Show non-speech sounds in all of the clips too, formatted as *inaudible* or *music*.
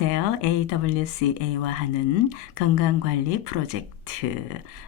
안녕하세요. AWCA와 하는 건강관리 프로젝트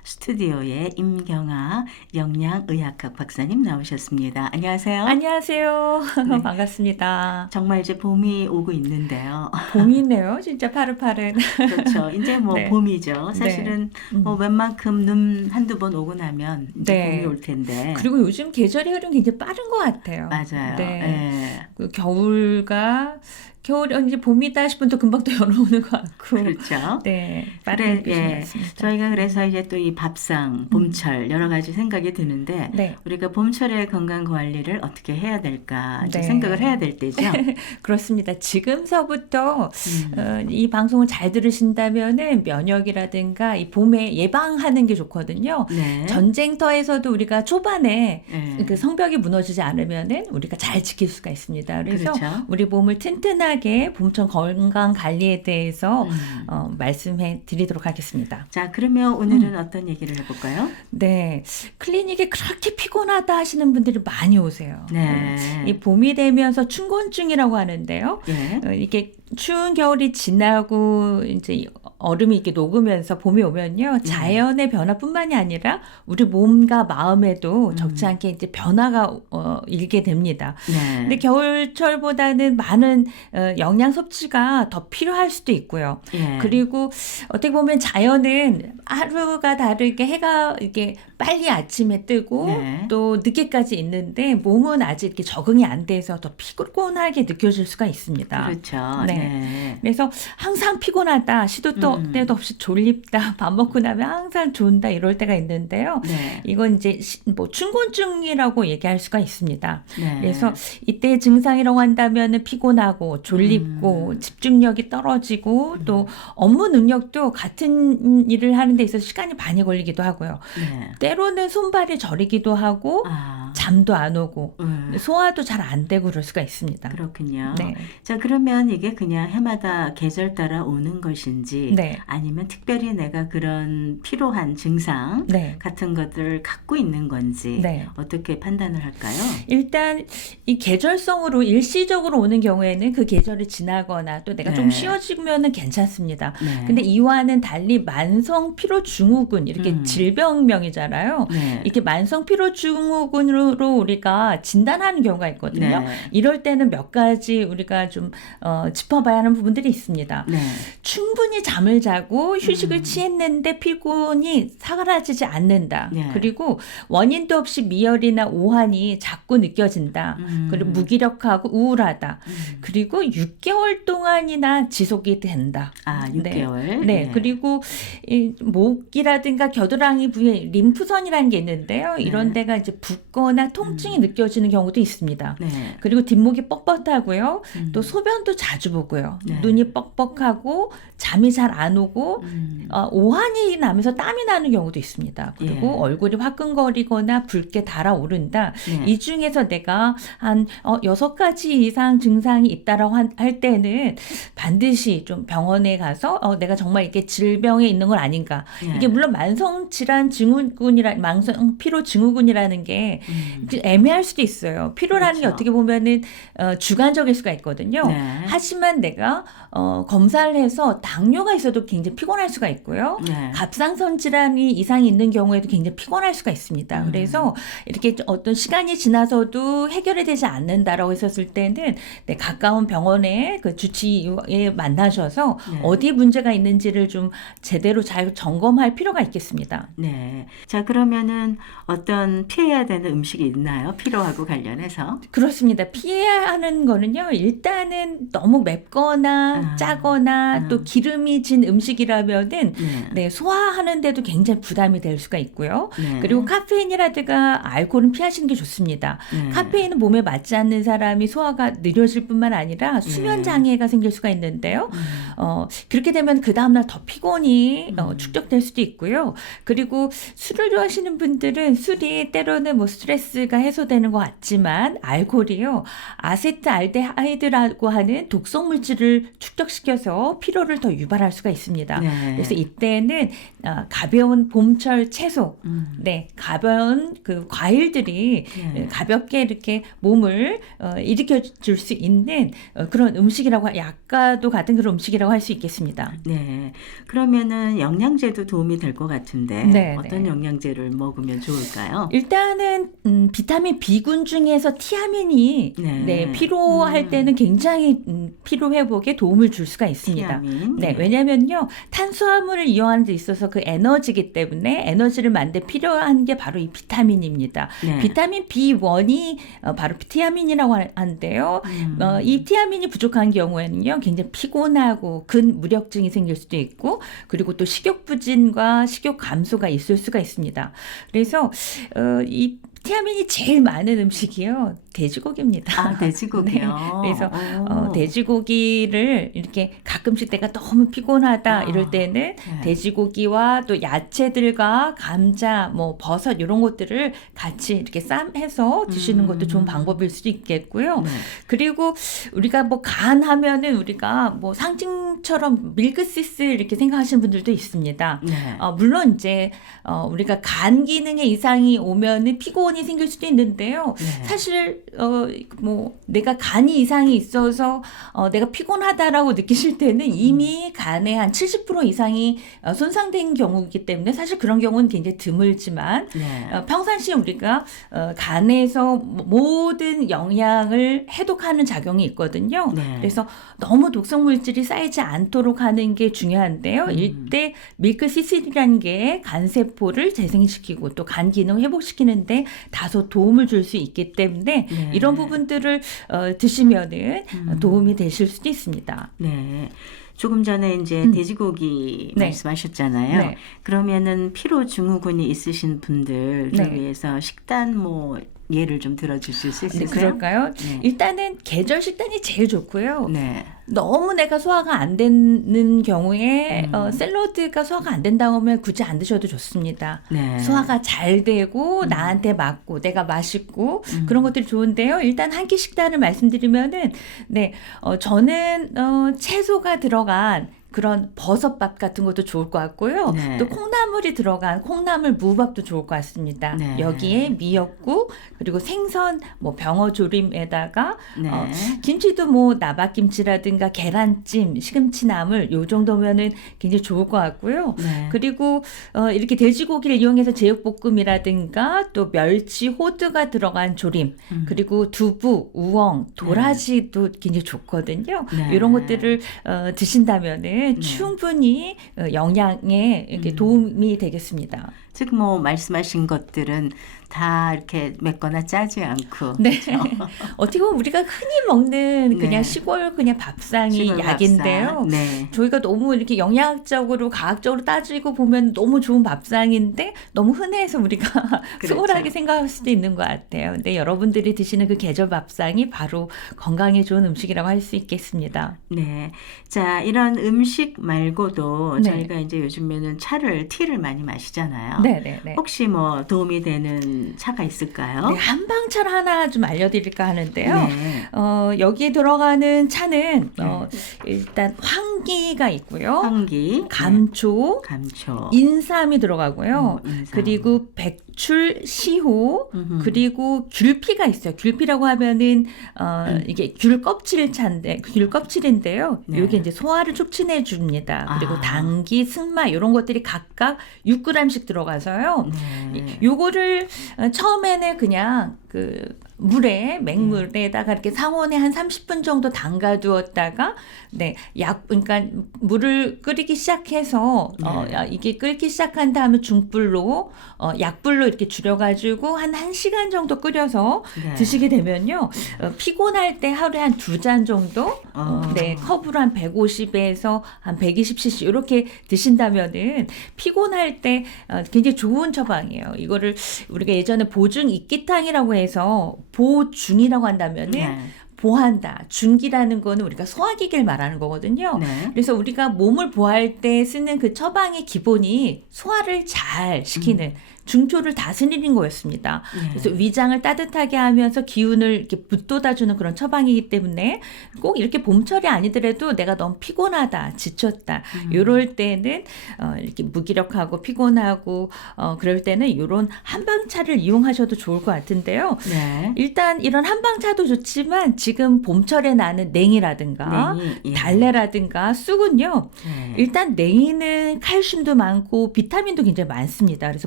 스튜디오의 임경아 영양의학학 박사님 나오셨습니다. 안녕하세요. 안녕하세요. 네. *laughs* 반갑습니다. 정말 이제 봄이 오고 있는데요. 봄이네요. 진짜 파릇파릇. 그렇죠. 이제 뭐 *laughs* 네. 봄이죠. 사실은 음. 뭐 웬만큼 눈 한두 번 오고 나면 이제 네. 봄이 올 텐데. 그리고 요즘 계절의 흐름 굉장히 빠른 것 같아요. 맞아요. 네. 예. 그 겨울과 겨울 이제 봄이다 싶으면 또 금방 또 열어오는 것 같고. 그렇죠. 네. 그래, 빠른 예. 게 같습니다. 저희가 그래서 이제 또 이 밥상, 봄철 여러 가지 생각이 드는데 네. 우리가 봄철의 건강 관리를 어떻게 해야 될까 네. 생각을 해야 될 때죠. *laughs* 그렇습니다. 지금서부터 음. 어, 이 방송을 잘 들으신다면은 면역이라든가 이 봄에 예방하는 게 좋거든요. 네. 전쟁터에서도 우리가 초반에 예. 그 성벽이 무너지지 않으면은 우리가 잘 지킬 수가 있습니다. 그래서 그렇죠. 우리 몸을 튼튼하게 봄철 건강 관리에 대해서 음. 어, 말씀해 드리도록 하겠습니다. 자, 그러면 오늘은 음. 어떤 얘기를 해볼까요? 네. 클리닉에 그렇게 피곤하다 하시는 분들이 많이 오세요. 네. 이 봄이 되면서 춘곤증이라고 하는데요. 예. 어, 이게 추운 겨울이 지나고 이제 얼음이 이렇게 녹으면서 봄이 오면요. 음. 자연의 변화뿐만이 아니라 우리 몸과 마음에도 음. 적지 않게 이제 변화가 어, 일게 됩니다. 네. 근데 겨울철보다는 많은 어, 영양 섭취가 더 필요할 수도 있고요. 예. 그리고 어떻게 보면 자연은 하루가 다르게 해가 이렇게 빨리 아침에 뜨고 네. 또 늦게까지 있는데 몸은 아직 이렇게 적응이 안 돼서 더 피곤하게 느껴질 수가 있습니다. 그렇죠. 네. 네. 그래서 항상 피곤하다, 시도 또 음. 때도 없이 졸립다, *laughs* 밥 먹고 나면 항상 존다 이럴 때가 있는데요. 네. 이건 이제 시- 뭐 춘곤증이라고 얘기할 수가 있습니다. 네. 그래서 이때 증상이라고 한다면은 피곤하고 졸립고 음. 집중력이 떨어지고 또 업무 능력도 같은 일을 하는 데 있어서 시간이 많이 걸리기도 하고요. 네. 때로는 손발이 저리기도 하고 아. 잠도 안 오고 음. 소화도 잘 안 되고 그럴 수가 있습니다. 그렇군요. 네. 자, 그러면 이게 그냥 해마다 계절 따라 오는 것인지 네. 아니면 특별히 내가 그런 피로한 증상 네. 같은 것들을 갖고 있는 건지 네. 어떻게 판단을 할까요? 일단 이 계절성으로 일시적으로 오는 경우에는 그 계절이 지나거나 또 내가 좀 네. 쉬어지면은 괜찮습니다. 네. 근데 이와는 달리 만성 피로 증후군 이렇게 음. 질병명이잖아요. 네. 이렇게 만성 피로 증후군으로 우리가 진단하는 경우가 있거든요. 네. 이럴 때는 몇 가지 우리가 좀 어, 짚어봐야 하는 부분들이 있습니다. 네. 충분히 잠을 자고 휴식을 음. 취했는데 피곤이 사라지지 않는다. 네. 그리고 원인도 없이 미열이나 오한이 자꾸 느껴진다. 음. 그리고 무기력하고 우울하다. 음. 그리고 6개월 동안이나 지속이 된다. 아, 네. 6개월. 네, 그리고 이 목이라든가 겨드랑이 부위에 림프 선이라는 게 있는데요. 이런 네. 데가 이제 붓거나 통증이 느껴지는 경우도 있습니다. 네. 그리고 뒷목이 뻣뻣하고요. 음. 또 소변도 자주 보고요. 네. 눈이 뻑뻑하고 잠이 잘 안 오고 음. 어, 오한이 나면서 땀이 나는 경우도 있습니다. 그리고 예. 얼굴이 화끈거리거나 붉게 달아오른다. 네. 이 중에서 내가 한 어, 여섯 가지 이상 증상이 있다라고 한- 할 때는 반드시 좀 병원에 가서 어, 내가 정말 이게 질병에 있는 건 아닌가. 네. 이게 물론 만성 질환 증후군이 라 만성 피로 증후군이라는 게 음. 그 애매할 수도 있어요. 피로라는 게 그렇죠. 어떻게 보면은 어, 주관적일 수가 있거든요. 네. 하지만 내가 어, 검사를 해서 당뇨가 있어도 굉장히 피곤할 수가 있고요. 네. 갑상선 질환이 이상이 있는 경우에도 굉장히 피곤할 수가 있습니다. 음. 그래서 이렇게 어떤 시간이 지나서도 해결이 되지 않는다라고 했었을 때는 네, 가까운 병원에 그 주치의에 만나셔서 네. 어디 문제가 있는지를 좀 제대로 잘 점검할 필요가 있겠습니다. 네. 자, 그러면은 어떤 피해야 되는 음식이 있나요? 피로하고 관련해서? 그렇습니다. 피해야 하는 거는요. 일단은 너무 맵거나 아. 짜거나 아. 또 기름이 진 음식이라면은 네. 네, 소화하는데도 굉장히 부담이 될 수가 있고요. 네. 그리고 카페인이라든가 알코올은 피하시는 게 좋습니다. 네. 카페인은 몸에 맞지 않는 사람이 소화가 느려질 뿐만 아니라 수면 네. 장애가 생길 수가 있는데요. 음. 어, 그렇게 되면 그 다음날 더 피곤이 어, 음. 축적될 수도 있고요. 그리고 술을 좋아하시는 분들은 술이 때로는 뭐 스트레스가 해소되는 것 같지만 알코올이요. 아세트알데하이드라고 하는 독성 물질을 축적시켜서 피로를 더 유발할 수가 있습니다. 네. 그래서 이때는 어, 가벼운 봄철 채소, 음. 네, 가벼운 그 과일들이 네. 가볍게 이렇게 몸을 어, 일으켜 줄 수 있는 어, 그런 음식이라고 하- 약과도 같은 그런 음식이라고 할 수 있겠습니다. 네. 그러면은 영양제도 도움이 될 것 같은데 네, 어떤 네. 영양제를 먹으면 좋을까요? 일단은 음, 비타민 B군 중에서 티아민이 네. 네, 피로할 음. 때는 굉장히 음, 피로 회복에 도움을 줄 수가 있습니다. 티아민. 네, 왜냐면요. 탄수화물을 이용하는 데 있어서 그 에너지기 때문에 에너지를 만들 필요한 게 바로 이 비타민입니다. 네. 비타민 B1이 어, 바로 티아민이라고 하- 하는데요. 음. 어, 이 티아민이 부족한 경우에는요, 굉장히 피곤하고 근무력증이 생길 수도 있고, 그리고 또 식욕 부진과 식욕 감소가 있을 수가 있습니다. 그래서 어, 이 티아민이 제일 많은 음식이요, 돼지고기입니다. 아, 돼지고기요. *laughs* 네. 그래서 오. 어, 돼지고기를 이렇게 가끔씩 내가 너무 피곤하다 아, 이럴 때는 네. 돼지고기와 또 야채들과 감자, 뭐 버섯 이런 것들을 같이 이렇게 쌈해서 드시는 것도 좋은 음. 방법일 수도 있겠고요. 네. 그리고 우리가 뭐 간 하면은 우리가 뭐 상징처럼 밀크시스 이렇게 생각하시는 분들도 있습니다. 네. 어, 물론 이제 어, 우리가 간 기능에 이상이 오면은 피곤 이 생길 수도 있는데요. 네. 사실 어 뭐 내가 간이 이상이 있어서 어 내가 피곤하다라고 느끼실 때는 음. 이미 간의 한70% 이상이 어, 손상된 경우이기 때문에 사실 그런 경우는 굉장히 드물지만 네. 어, 평상시에 우리가 어, 간에서 모든 영양을 해독하는 작용이 있거든요. 네. 그래서 너무 독성 물질이 쌓이지 않도록 하는 게 중요한데요. 음. 이때 밀크 시슬이라는 게 간 세포를 재생시키고 또 간 기능 회복시키는데 다소 도움을 줄 수 있기 때문에 네. 이런 부분들을 어, 드시면은 음. 도움이 되실 수도 있습니다. 네. 조금 전에 이제 음. 돼지고기 네. 말씀하셨잖아요. 네. 그러면은 피로 증후군이 있으신 분들을 네. 위해서 식단 뭐 예를 좀 들어주실 수 네, 있으세요? 그럴까요? 네. 일단은 계절 식단이 제일 좋고요. 네. 너무 내가 소화가 안 되는 경우에 음. 어, 샐러드가 소화가 안 된다고 하면 굳이 안 드셔도 좋습니다. 네. 소화가 잘 되고 음. 나한테 맞고 내가 맛있고 음. 그런 것들이 좋은데요. 일단 한 끼 식단을 말씀드리면은 네, 어, 저는 어, 채소가 들어간 그런 버섯밥 같은 것도 좋을 것 같고요. 네. 또 콩나물이 들어간 콩나물 무밥도 좋을 것 같습니다. 네. 여기에 미역국 그리고 생선 뭐 병어 조림에다가 네. 어, 김치도 뭐 나박김치라든가 계란찜, 시금치나물 요 정도면은 굉장히 좋을 것 같고요. 네. 그리고 어, 이렇게 돼지고기를 이용해서 제육볶음이라든가 또 멸치, 호두가 들어간 조림, 음. 그리고 두부, 우엉, 도라지도 굉장히 좋거든요. 네. 이런 것들을 어, 드신다면은 충분히 어, 영양에 이렇게 음. 도움이 되겠습니다. 지금 뭐 말씀하신 것들은 다 이렇게 맵거나 짜지 않고 네. *laughs* 어떻게 보면 우리가 흔히 먹는 그냥 네. 시골 그냥 밥상이 시골 약인데요. 밥상. 네. 저희가 너무 이렇게 영양학적으로 과학적으로 따지고 보면 너무 좋은 밥상인데 너무 흔해서 우리가 *laughs* 그렇죠. 소홀하게 생각할 수도 있는 것 같아요. 근데 여러분들이 드시는 그 계절 밥상이 바로 건강에 좋은 음식이라고 할 수 있겠습니다. 네. 자, 이런 음식 말고도 네. 저희가 이제 요즘에는 차를, 티를 많이 마시잖아요. 네, 네, 네. 혹시 뭐 도움이 되는 차가 있을까요? 네, 한방차 하나 좀 알려드릴까 하는데요. 네. 어, 여기에 들어가는 차는 어, 일단 황기가 있고요. 황기, 감초, 네. 감초, 인삼이 들어가고요. 음, 인삼. 그리고 백출, 시호, 음흠. 그리고 귤피가 있어요. 귤피라고 하면은 어 음. 이게 귤 껍질 차인데 귤 껍질인데요. 네. 이게 이제 소화를 촉진해 줍니다. 그리고 아. 당기, 승마 이런 것들이 각각 6g씩 들어가서요. 네. 요거를 어, 처음에는 그냥 그 물에 맹물에다가 이렇게 상온에 한 30분 정도 담가 두었다가 네 약 그러니까 물을 끓이기 시작해서 어 네. 야, 이게 끓기 시작한 다음에 중불로 어 약불로 이렇게 줄여 가지고 한 1시간 정도 끓여서 네. 드시게 되면요. 어, 피곤할 때 하루에 한 두 잔 정도 어, 아. 네, 컵으로 한 150에서 한 120cc 이렇게 드신다면은 피곤할 때 어, 굉장히 좋은 처방이에요. 이거를 우리가 예전에 보중 익기탕이라고 해서 보중이라고 한다면은 네. 보한다. 중기라는 거는 우리가 소화기계를 말하는 거거든요. 네. 그래서 우리가 몸을 보호할 때 쓰는 그 처방의 기본이 소화를 잘 시키는 중초를 다스리는 거였습니다. 네. 그래서 위장을 따뜻하게 하면서 기운을 이렇게 붙돋아주는 그런 처방이기 때문에 꼭 이렇게 봄철이 아니더라도 내가 너무 피곤하다, 지쳤다, 음. 이럴 때는 어, 이렇게 무기력하고 피곤하고 어, 그럴 때는 이런 한방차를 이용하셔도 좋을 것 같은데요. 네. 일단 이런 한방차도 좋지만 지금 봄철에 나는 냉이라든가 냉이, 예. 달래라든가 쑥은요. 네. 일단 냉이는 칼슘도 많고 비타민도 굉장히 많습니다. 그래서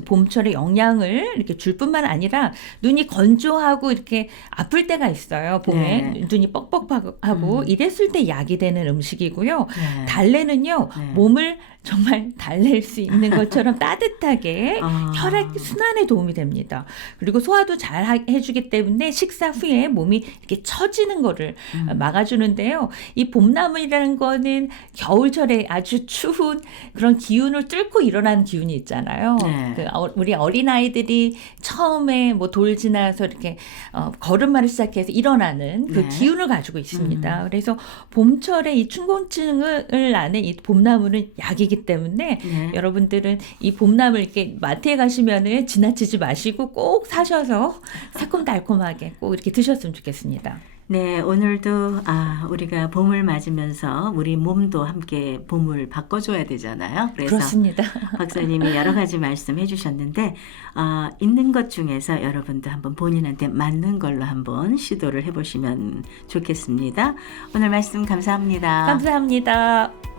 봄철에 영양을 이렇게 줄 뿐만 아니라 눈이 건조하고 이렇게 아플 때가 있어요. 봄에 네. 눈이 뻑뻑하고 음. 이랬을 때 약이 되는 음식이고요. 네. 달래는요. 네. 몸을 정말 *laughs* 달랠 수 있는 것처럼 *laughs* 따뜻하게 아. 혈액 순환에 도움이 됩니다. 그리고 소화도 잘 하- 해주기 때문에 식사 후에 몸이 이렇게 처지는 거를 음. 막아주는데요. 이 봄나물이라는 거는 겨울철에 아주 추운 그런 기운을 뚫고 일어나는 기운이 있잖아요. 네. 그 어- 우리 어린 아이들이 처음에 뭐 돌 지나서 이렇게 어, 걸음마를 시작해서 일어나는 그 네. 기운을 가지고 있습니다. 그래서 봄철에 이 춘곤증을 나는 이 봄나물은 약이기 때문에 네. 여러분들은 이 봄나물 이렇게 마트에 가시면은 지나치지 마시고 꼭 사셔서 새콤달콤하게 꼭 이렇게 드셨으면 좋겠습니다. 네, 오늘도 아, 우리가 봄을 맞으면서 우리 몸도 함께 봄을 바꿔줘야 되잖아요. 그래서 그렇습니다. *laughs* 박사님이 여러 가지 말씀해 주셨는데 아, 있는 것 중에서 여러분도 한번 본인한테 맞는 걸로 한번 시도를 해보시면 좋겠습니다. 오늘 말씀 감사합니다. 감사합니다.